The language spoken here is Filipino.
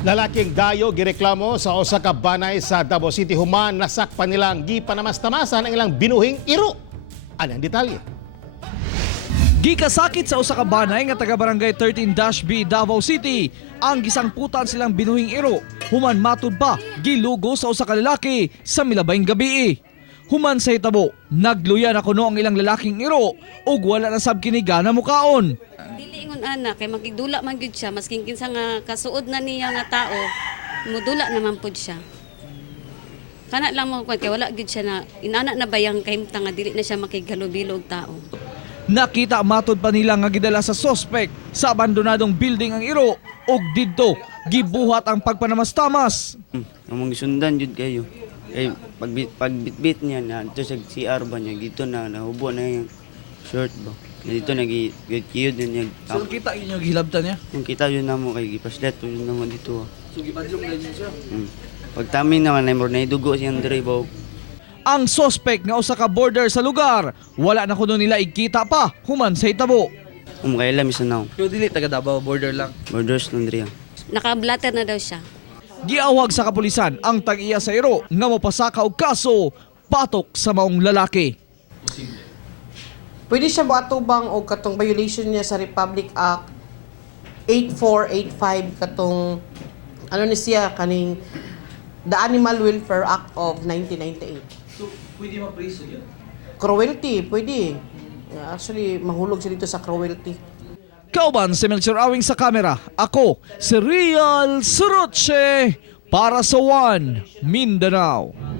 Lalaking gayo gireklamo sa usa ka banay sa Davao City human nasakpan nilang gipanamas-tamasan ang ilang binuhing iro. Ano ang detalye? Gikasakit sa usa ka banay nga taga barangay 13-B Davao City ang gisangputan silang binuhing iro. Human matud pa gilugo sa usa ka lalaki sa milabayng gabi. Human sa hitabo, nagluya na kuno ang ilang lalaking iro ug wala na sab kini gana mukaon. Dili ingon ana kay magigdula man gyud siya masking kinsa nga kasuod na niya nga tao mudula naman pud siya. Kana lang mo kay wala gyud siya na inana na bayang kahimta nga dili na siya makighalubilo og tao. Nakita matud pa nila nga gidala sa suspect sa abandonadong building ang iro ug didto gibuhat ang pagpanamastamas. Among gisundan jud kayo. Kay pagbitbit niya na dito sa CR ba niya dito na nahubo na yung short ba. Dito nagiyod na niya. So kita inyo gihilabtan niya. Yung kita yun namo kay gipaslet yun namo dito. So gipadlong na niya siya. Pagtamin naman ay more na idugo siyang diri ba. Ang suspect nga usa ka border sa lugar, wala na kuno nila ikita pa human sa hitabo. Kailan misanaw. Pero dili taga Davao, border lang. Borders lang diri. Naka-blatter na daw siya. Giawag sa kapulisan ang tag-iya sa iro nga mopasaka og kaso patok sa maong lalaki. Pwede siya moatubang og katong violation niya sa Republic Act 8485 katong ano ni siya kaning the Animal Welfare Act of 1998. So pwede mapriso yun? Cruelty, pwede. Actually, mahulog siya dito sa cruelty. Kauban si Melchor Awing sa kamera, ako si Real Suroche para sa One Mindanao.